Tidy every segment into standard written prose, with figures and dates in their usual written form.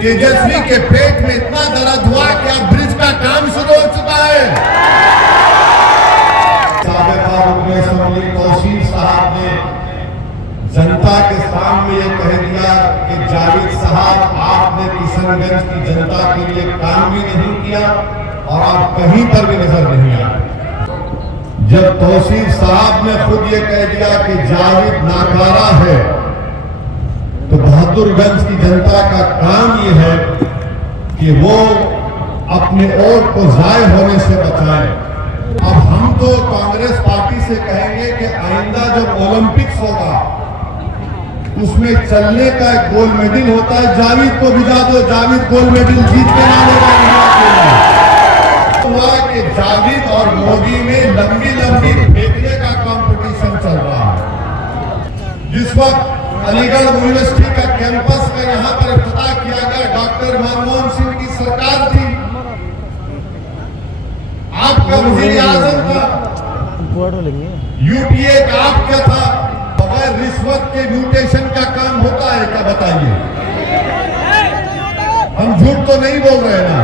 तेजस्वी के पेट में इतना दर्द हुआ कि अब ब्रिज का काम शुरू हो चुका है। तौसीफ साहब ने जनता के सामने ये कह दिया कि जावेद साहब आपने किशनगंज की जनता के लिए काम भी नहीं किया और आप कहीं पर भी नजर नहीं आए। जब तौसीफ साहब ने खुद ये कह दिया कि जावेद नाकारा है, तो बहादुरगंज की जनता का काम ये है कि वो अपने वोट को जाय होने से बचाएं। अब हम तो कांग्रेस पार्टी से कहेंगे कि आइंदा जब ओलंपिक्स होगा उसमें चलने का एक गोल्ड मेडल होता है, जावेद को भिजा दो, जावेद गोल्ड मेडल जीत के लाएगा। हुआ कि जावेद और मोदी में लंबी लंबी फेंकने का कंपटीशन चल रहा है। जिस वक्त अलीगढ़ यूनिवर्सिटी का कैंपस का यहाँ पर इफ्तिताह किया गया, डॉक्टर मनमोहन सिंह की सरकार थी, आपका वज़ीर आज़म था, यूपीए का आप क्या था? बगैर रिश्वत के म्यूटेशन का काम होता है क्या, बताइए? हम झूठ तो नहीं बोल रहे ना?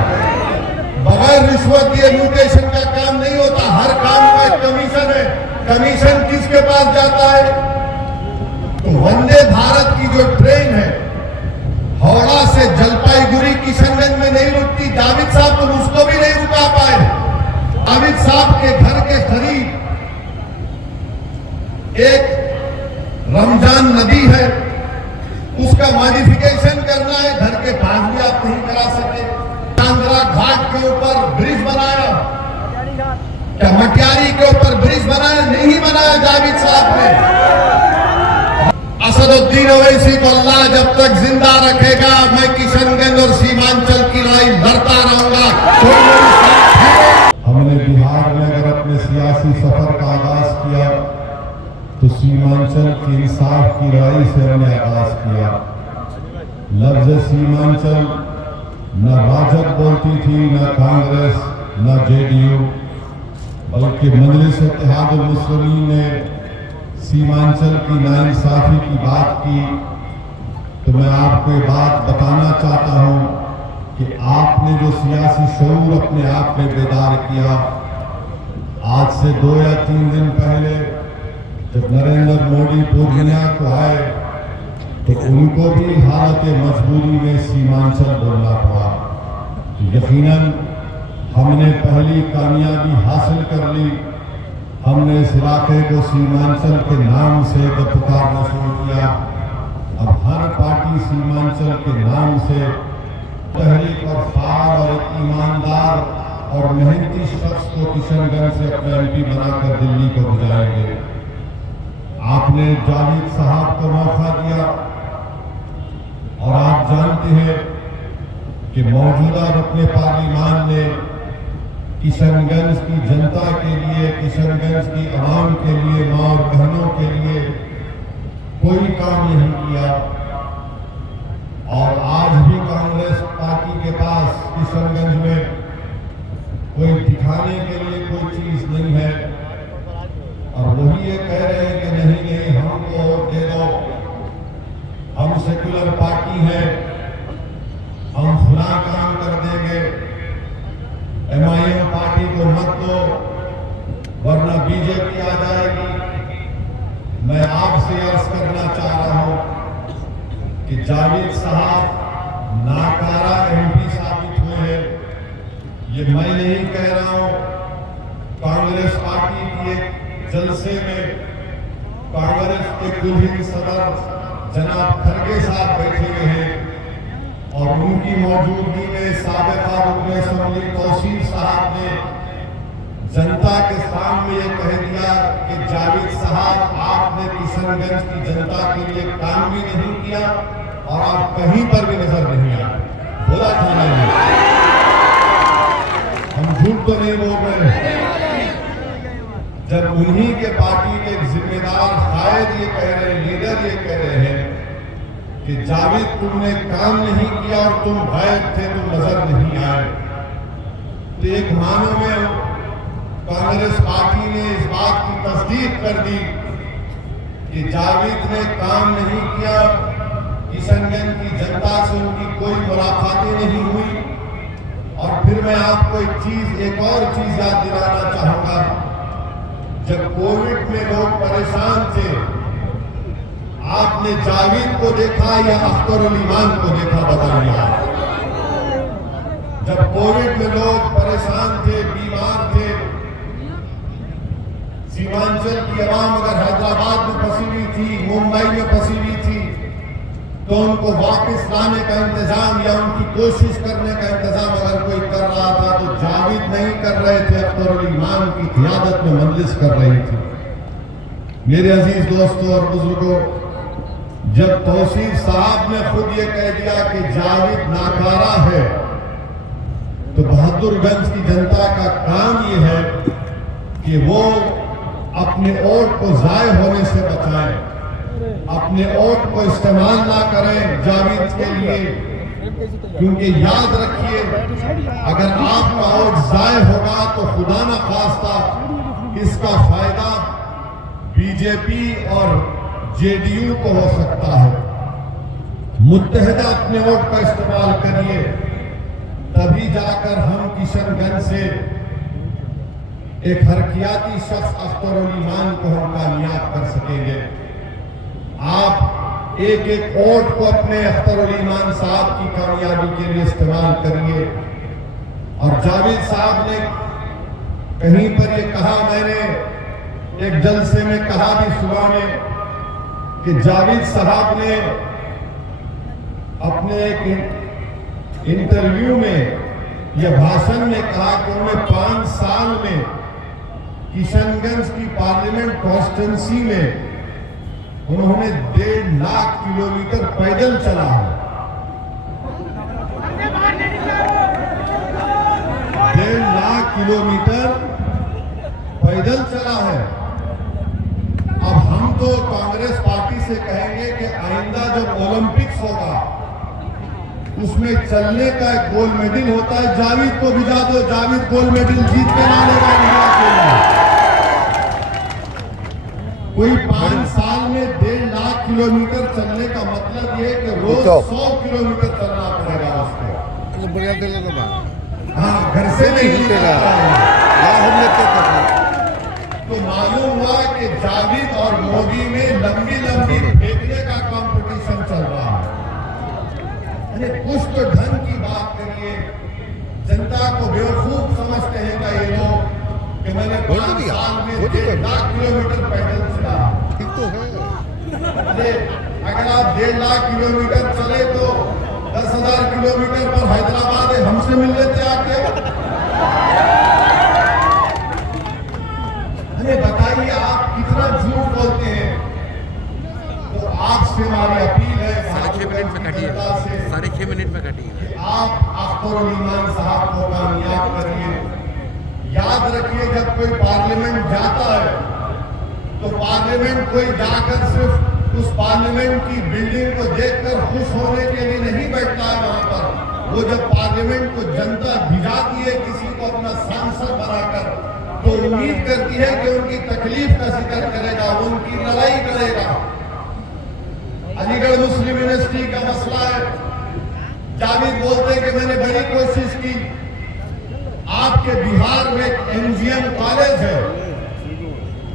बगैर रिश्वत के म्यूटेशन का काम नहीं होता। हर काम का एक कमीशन है। कमीशन किसके पास जाता है? तो वंदे भारत की जो ट्रेन है हावड़ा से जलपाईगुड़ी किशनगंज में नहीं रुकती। जावेद साहब तो उसको भी नहीं रुका पाए। जावेद साहब के घर के करीब एक रमजान नदी है, उसका मॉडिफिकेशन करना है, घर के पास भी आप नहीं करा सके। कांगड़ा घाट के ऊपर ब्रिज बनाया, क्या मटियारी के ऊपर ब्रिज बनाया? नहीं बनाया जावेद साहब ने। असदुद्दीन ओवैसी को अल्लाह जब तक जिंदा रखेगा, मैं किशनगंज और सीमांचल की लड़ाई लड़ता रहूंगा। हमने बिहार में अगर अपने सियासी सफर का आगाज किया तो सीमांचल की इंसाफ की लड़ाई से हमने आगाज किया। लफ्ज सीमांचल न राजद बोलती थी, न कांग्रेस, न जेडीयू, बल्कि मजलिस इत्तेहादुल मुस्लिमीन ने सीमांचल की नाइंसाफी की बात की। तो मैं आपको ये बात बताना चाहता हूं कि आपने जो सियासी शऊर अपने आप में बेदार किया, आज से 2 या 3 दिन पहले जब नरेंद्र मोदी पूर्णिया को आए तो उनको भी हालत मजबूरी में सीमांचल बोलना पड़ा। यकीनन हमने पहली कामयाबी हासिल कर ली। हमने इस इलाके को सीमांचल के नाम से पुकारना शुरू किया। अब हर पार्टी सीमांचल के नाम से तहरीक और फार और एक ईमानदार और मेहनती शख्स को किशनगंज से अपना एमपी बनाकर दिल्ली को भिजाएंगे। आपने जावेद साहब को मौका दिया और आप जानते हैं कि मौजूदा रुकने पार्लिमान ने किशनगंज की जनता के लिए, किशनगंज की आवाम के लिए, मां और बहनों के लिए कोई काम नहीं किया। और आज भी कांग्रेस पार्टी के पास किशनगंज में कोई दिखाने के लिए कोई चीज नहीं है और वही ये कह रहे हैं कि नहीं हमको वोट दे दो, हम सेक्युलर पार्टी है, हम फला काम कर देंगे, एमआईएम पार्टी को मत दो वरना बीजेपी आ जाएगी। मैं आपसे अर्ज करना चाह रहा हूं कि जावेद साहब नाकारा एमपी साबित हुए हैं। ये मैं नहीं कह रहा हूं, कांग्रेस पार्टी की एक जलसे में कांग्रेस के कुलहीन सदर जनाब खड़गे साहब बैठे हुए हैं और उनकी मौजूदगी में साबिका रुकन असेंबली तौसीफ साहब ने जनता के सामने ये कह दिया कि जावेद साहब आपने किशनगंज की जनता के लिए काम भी नहीं किया और आप कहीं पर भी नजर नहीं आए। बोला था नहीं, हम झूठ तो नहीं बोल रहे। जब उन्हीं के पार्टी के जिम्मेदार शायद ये कह रहे, लीडर ये कह रहे हैं कि जावेद तुमने काम नहीं किया और तुम गायब थे, तुम नजर नहीं आए, तो एक मानो में कांग्रेस पार्टी ने इस बात की तस्दीक कर दी कि जावेद ने काम नहीं किया, किशनगंज की जनता से उनकी कोई मुलाकातें नहीं हुई। और फिर मैं आपको एक और चीज याद दिलाना चाहूंगा। जब कोविड में लोग परेशान थे, आपने जावेद को देखा या अख्तरुल ईमान को देखा, बताइए। जब कोविड में लोग परेशान थे, बीमार थे, सीमांचल की आवाम अगर हैदराबाद में फंसी हुई थी, मुंबई में फंसी हुई थी, तो उनको वापस लाने का इंतजाम या उनकी कोशिश करने का इंतजाम अगर कोई कर रहा था तो जावेद नहीं कर रहे थे, अख्तरुल ईमान की क़ियादत में मंजिश कर रही थी। मेरे अजीज दोस्तों और बुजुर्गों, जब तौसीफ साहब ने खुद ये कह दिया कि जावेद नाकारा है, तो बहादुरगंज की जनता का काम ये है कि वो अपने वोट को जाय होने से बचाएं, अपने वोट को इस्तेमाल ना करें जावेद के लिए। क्योंकि याद रखिए, अगर आपका वोट जाय होगा तो खुदा ना खास्ता इसका फायदा बीजेपी और जेडीयू को हो सकता है। मुत्तहिदा अपने वोट का इस्तेमाल करिए, तभी जाकर हम किशनगंज से एक हरकियाती शख्स अख्तरुल ईमान को हम कामयाब कर सकेंगे। आप एक एक वोट को अपने अख्तरुल ईमान साहब की कामयाबी के लिए इस्तेमाल करिए। और जावेद साहब ने कहीं पर ये कहा, मैंने एक जलसे में कहा भी सुबह में, कि जावेद साहब ने अपने एक इंटरव्यू में या भाषण में कहा कि उन्हें 5 साल में किशनगंज की पार्लियामेंट कॉन्स्टिट्यूंसी में उन्होंने 1.5 लाख किलोमीटर पैदल चला है। 1.5 लाख किलोमीटर पैदल चला है। अब हम तो कांग्रेस पार्टी से कहेंगे कि आइंदा जब ओलंपिक्स होगा उसमें चलने का एक गोल्ड मेडल होता है, जावेद को भिजा दो, जावेद गोल्ड मेडल जीत के लाएगा इंडिया के लिए। कोई 5 साल में 1.5 लाख किलोमीटर चलने का मतलब ये कि रोज 100 किलोमीटर चलना पड़ेगा उसको। हाँ, घर से नहीं तो मालूम हुआ कि जावेद और मोदी में लंबी लंबी फेंकने का कंपटीशन चल रहा है। अरे कुछ तो ढंग की बात करिए। जनता को बेवकूफ समझते हैं क्या ये लोग कि मैंने 5 साल में 1.5 लाख किलोमीटर पैदल चला। ठीक तो है। अगर आप 1.5 लाख किलोमीटर चले तो 10,000 किलोमीटर पर हैदराबाद है, हमसे मिल लेते आके। अरे बताइए, आप कितना झूठ बोलते हैं। तो आपसे हमारी अपील है, 6.5 मिनट में कटिए, 6.5 मिनट में कटिए। आप अख्तरुल ईमान साहब को कामयाब करिए। याद रखिए, जब कोई पार्लियामेंट जाता है तो पार्लियामेंट कोई जाकर सिर्फ उस पार्लियामेंट की बिल्डिंग को देखकर खुश होने के लिए नहीं बैठता है वहां पर। वो जब पार्लियामेंट को जनता भिजाती है किसी को अपना सांसद बनाकर, तो उम्मीद करती है कि उनकी तकलीफ का जिक्र करेगा, उनकी लड़ाई करेगा। अलीगढ़ मुस्लिम यूनिवर्सिटी का मसला है, जावेद बोलते हैं कि मैंने बड़ी कोशिश की। आपके बिहार में एक एमजीएम कॉलेज है,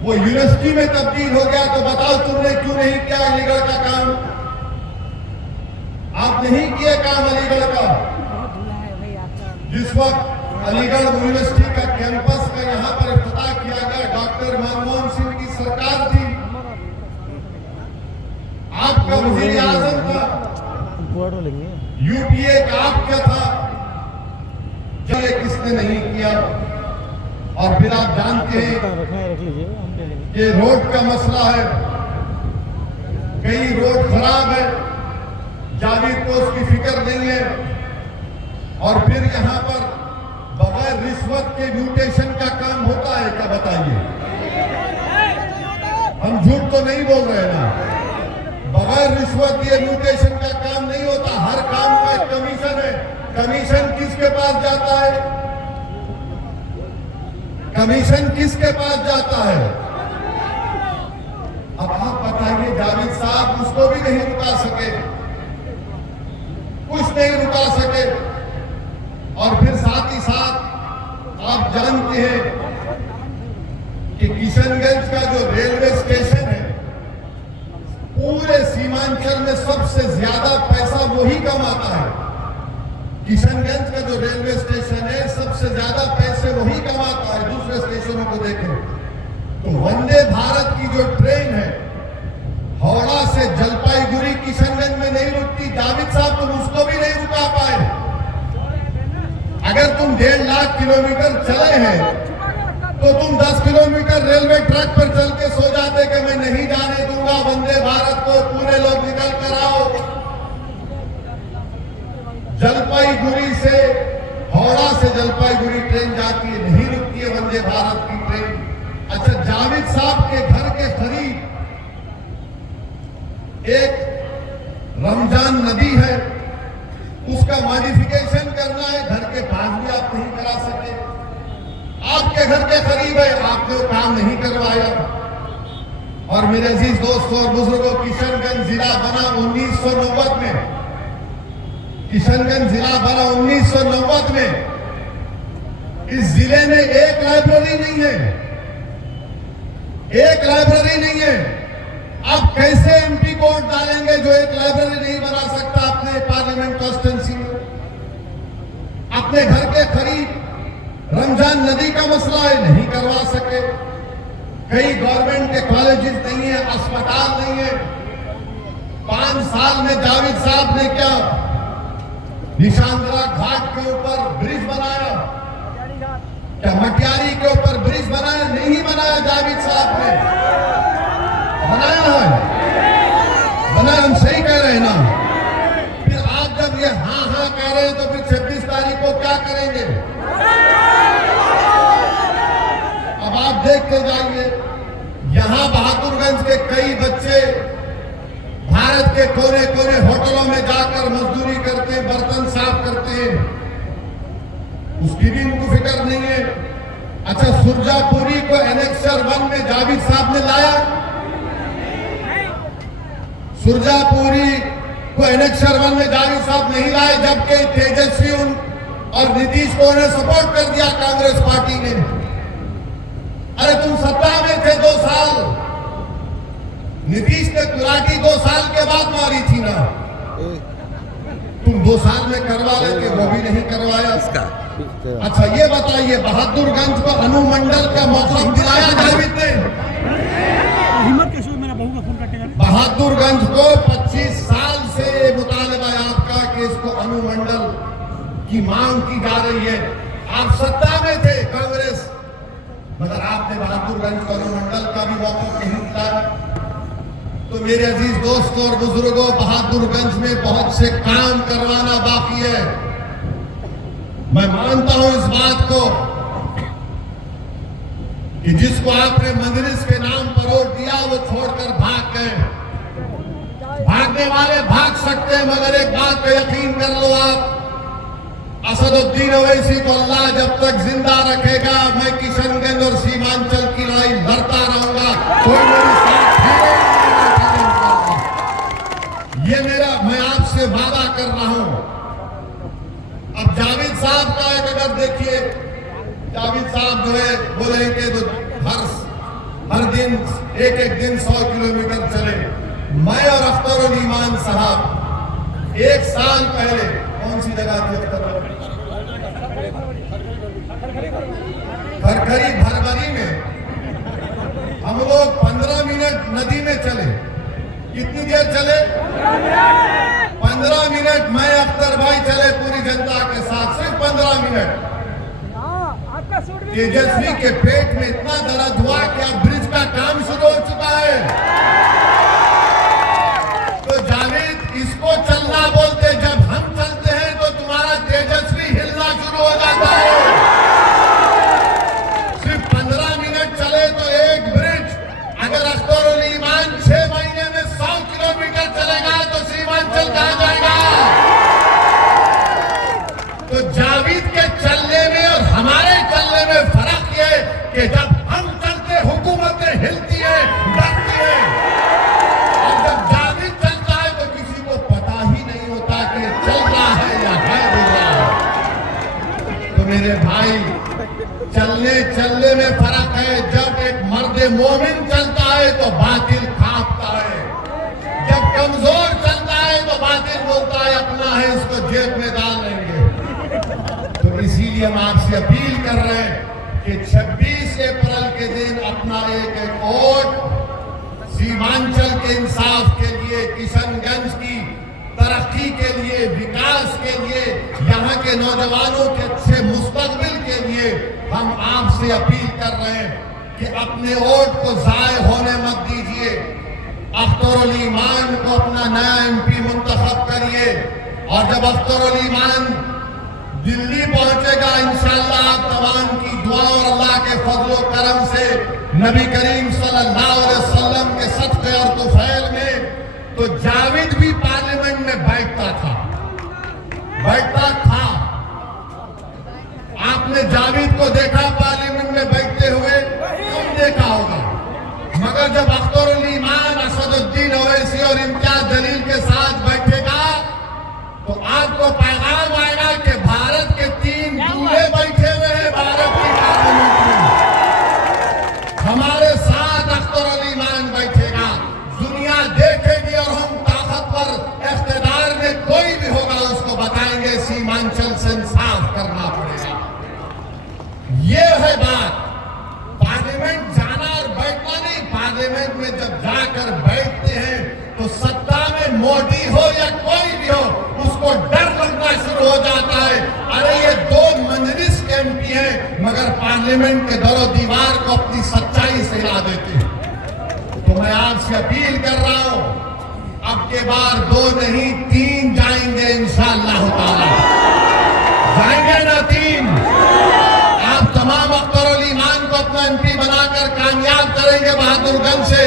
वो यूनिवर्सिटी में तब्दील हो गया, तो बताओ तुमने क्यों नहीं किया अलीगढ़ का काम? आप नहीं किए काम अलीगढ़ का। जिस वक्त अलीगढ़ यूनिवर्सिटी का कैंपस का यहां पर इफ्तिताह किया गया, डॉक्टर मनमोहन सिंह की सरकार थी, आपका वजीर आजम था, यूपीए का आपका था, ये किसने नहीं किया? और फिर आप जानते हैं ये रोड का मसला है, कई रोड खराब है, जावेद को उसकी फिक्र नहीं है। और फिर यहाँ पर बगैर रिश्वत के म्यूटेशन का काम होता है क्या, बताइए? हम झूठ तो नहीं बोल रहे ना। बगैर रिश्वत ये म्यूटेशन का काम नहीं होता। हर काम का एक कमीशन है। कमीशन किसके पास जाता है? कमीशन किसके पास जाता है? अब आप बताइए, जावेद साहब उसको भी नहीं रुका सके। कुछ नहीं रुका सके। और फिर साथ ही साथ आप जानते हैं कि किशनगंज का जो रेलवे स्टेशन है, पूरे सीमांचल में सबसे ज्यादा पैसा वही कमाता है। किशनगंज का जो रेलवे स्टेशन है, सबसे ज्यादा पैसे वही कमाता है। दूसरे स्टेशनों को देखें तो वंदे भारत की जो ट्रेन है, हावड़ा से जलपाईगुड़ी किशनगंज में नहीं रुकती। जावेद साहब, तुम उसको भी नहीं रुका पाए। अगर तुम 1.5 लाख किलोमीटर चले हैं तो तुम 10 किलोमीटर रेलवे ट्रैक पर चल के सो जाते कि मैं नहीं जाने दूंगा वंदे भारत को, पूरे लोग निकल कर आओ। जलपाईगुड़ी से, हावड़ा से जलपाईगुड़ी ट्रेन जाती है, नहीं रुकती है वंदे भारत की ट्रेन। अच्छा, जावेद साहब के घर के करीब एक रमजान नदी है, उसका मॉडिफिकेशन करना है, घर के पास भी आप नहीं करा सके। आपके घर के करीब है, आपने वो काम नहीं करवाया। और मेरे अजीज दोस्तों और बुजुर्गों, किशनगंज जिला बना 1990 में। किशनगंज जिला बना 1990 में। इस जिले में एक लाइब्रेरी नहीं है, एक लाइब्रेरी नहीं है। आप कैसे एमपी को वोट डालेंगे जो एक लाइब्रेरी नहीं बना सकता अपने पार्लियामेंट कॉन्स्टिट्यूंसी में? अपने घर के करीब रमजान नदी का मसला है, नहीं करवा सके। कई गवर्नमेंट के कॉलेजेस नहीं है, अस्पताल नहीं है। 5 साल में जावेद साहब ने क्या निशांद्रा घाट के ऊपर ब्रिज बनाया? क्या मटियारी के ऊपर ब्रिज बनाया? नहीं बनाया। जावेद साहब ने बनाया है, बनाया। हम सही कह रहे हैं ना? फिर आप जब ये हाँ कह रहे हैं तो फिर 26 तारीख को क्या करेंगे? अब आप देखते जाइए, यहां बहादुरगंज के कई बच्चे भारत के कोने कोने होटलों में जाकर मजदूरी करते हैं, बर्तन साफ करते हैं, उसकी भी उनको फिक्र नहीं है। अच्छा, सुरजापुरी को एनेक्सर 1 में जावेद साहब ने लाया। सुरजापुरी को एनेक्सर 1 में जावेद साहब नहीं लाए, जबकि तेजस्वी और नीतीश को उन्हें सपोर्ट कर दिया कांग्रेस पार्टी ने। अरे तुम सत्ता में थे 2 साल, नीतीश ने कुलाटी 2 साल के बाद मारी थी ना, तुम 2 साल में करवा लेते, वो भी नहीं करवाया। अच्छा, ये बताइए, बहादुरगंज को अनुमंडल का मौका दिलाया जावेद ने? बहादुरगंज को 25 साल से मुतालबा है आपका कि इसको अनुमंडल की मांग की जा रही है। आप सत्ता में थे कांग्रेस, मगर आपने बहादुरगंज को अनुमंडल का भी मौका नहीं दिलाया। तो मेरे अजीज दोस्तों और बुजुर्गों, बहादुरगंज में बहुत से काम करवाना बाकी है। मैं मानता हूं इस बात को कि जिसको आपने मजलिस के नाम पर वोट दिया वो छोड़कर भाग गए। भागने वाले भाग सकते हैं, मगर एक बात पे यकीन कर लो आप, असदुद्दीन ओवैसी को अल्लाह जब तक जिंदा रखेगा, मैं किशनगंज और सीमांचल की लड़ाई लड़ता रहूंगा। कोई मेरे साथ ये मैं आपसे वादा कर रहा हूं। अब जावेद साहब का एक, अगर देखिए, जावेद साहब जो है बोलेंगे तो हर दिन एक दिन 100 किलोमीटर चले। मैं और अख्तर उल ईमान साहब 1 साल पहले, कौन सी जगह थी अख्तर? खरखरी भरभरी में हम लोग 15 मिनट नदी में चले। कितनी देर चले? 15 मिनट। मैं अख्तर भाई चले पूरी जनता के साथ, सिर्फ 15 मिनट। तेजस्वी के पेट में इतना दर्द हुआ कि अब ब्रिज का काम शुरू हो चुका है। तो जावेद, इसको चलना बोलते, जब हम चलते हैं तो तुम्हारा तेजस्वी हिलना शुरू हो जाता है। सिर्फ 15 मिनट चले तो एक ब्रिज, अगर अख्तर उल ईमान 6 महीने में 100 किलोमीटर चलेगा तो सीमांचल कहां जाएगा? तो जावेद के चलने में और हमारे चलने में फर्क ये कि जब हम चलते हुकूमतें हिलती है, मेरे भाई, चलने चलने में फर्क है। जब एक मर्द मोमिन चलता है तो बातिल कांपता है, जब कमजोर चलता है तो बातिल बोलता है अपना है, इसको जेब में डाल लेंगे। तो इसीलिए हम आपसे अपील कर रहे हैं कि 26 अप्रैल के दिन अपना एक एक वोट सीमांचल के इंसाफ के लिए, किशनगंज की तरक्की के लिए, विकास के लिए, यहाँ के नौजवानों के अच्छे मुस्तकबिल के लिए हम आपसे अपील कर रहे हैं कि अपने वोट को जाय होने मत दीजिए। अख्तरुल ईमान को अपना नया MP मुंतखब करिए, और जब अख्तरुल ईमान दिल्ली पहुंचेगा इंशाअल्लाह आप तमाम की दुआ और अल्लाह के फजलो करम से नबी करीम सल्लल्लाहु अलैहि वसल्लम के सदक़े और तुफैल में, तो जावेद भी पार्लियामेंट में बैठता था। आपने जावेद को देखा पार्लियामेंट में बैठते हुए? कम देखा होगा। मगर जब अख्तरुल ईमान, असदुद्दीन ओवैसी और इम्तियाज जलील के साथ बैठेगा तो आपको पैगाम आएगा कि भारत के 3 दूल्हे बैठे हुए हैं भारत की पार्लियामेंट में, हमारे साथ अख्तरुल ईमान बैठेगा। दुनिया देखेगी और हम ताकतवर इख्तिदार में कोई भी होगा उसको बताएंगे सीमांचल से इंसाफ करना पड़ेगा। ये है बात। पार्लियामेंट जाना और बैठना नहीं, पार्लियामेंट में जब जाकर बैठते हैं तो सत्ता में मोदी हो या कोई भी हो उसको डर लगना शुरू हो जाता है। अरे ये 2 मजलिस के MP हैं मगर पार्लियामेंट के दरो दीवार को अपनी सच्चाई से हिला देते हैं। तो मैं आपसे अपील कर रहा हूं, अब के बार 2 नहीं 3 जाएंगे इंशाअल्लाह ताला। जाएंगे ना 3? आप तमाम अख्तरुल ईमान को अपना MP बनाकर कामयाब करेंगे बहादुरगंज से।